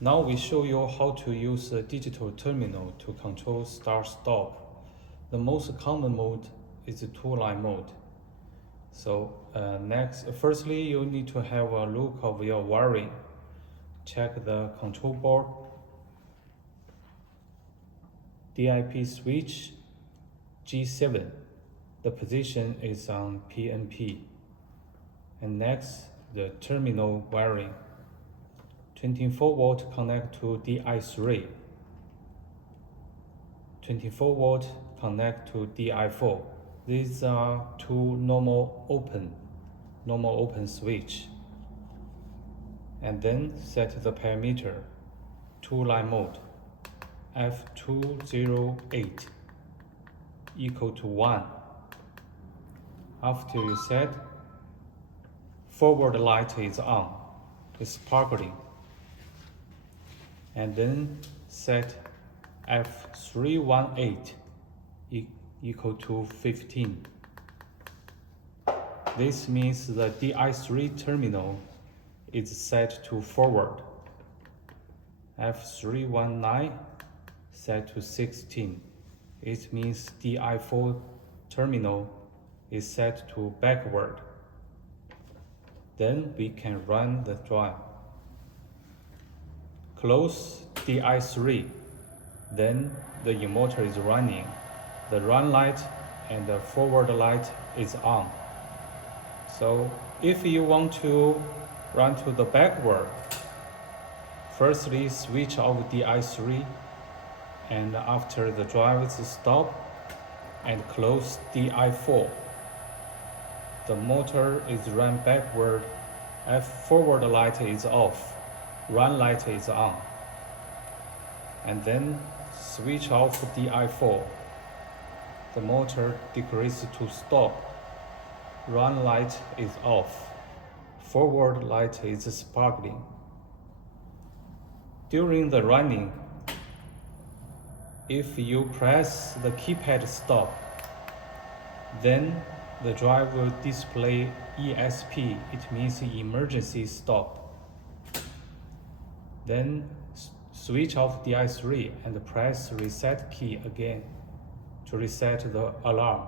Now we show you how to use a digital terminal to control start-stop. The most common mode is the two-line mode. Firstly, you need to have a look of your wiring. Check the control board, DIP switch, G7. The position is on PNP. And next, the terminal wiring. 24 volt connect to DI3. 24 volt connect to DI4. These are two normal open switch. And then set the parameter, two-line mode, F208 equal to 1. After you set, forward light is on, it's sparkling. And then set F318 equal to 15. This means the DI3 terminal is set to forward. F319 set to 16. It means DI4 terminal is set to backward. Then we can run the drive. Close DI3, then the motor is running. The run light and the forward light is on. So if you want to run to the backward, firstly switch off DI3, and after the drive is stopped, and close DI4. The motor is run backward, forward light is off, run light is on. And then switch off DI4. The motor decreases to stop, run light is off, forward light is sparkling. During the running, if you press the keypad stop, then the drive will display ESP, it means emergency stop. Then switch off DI3 and press reset key again to reset the alarm.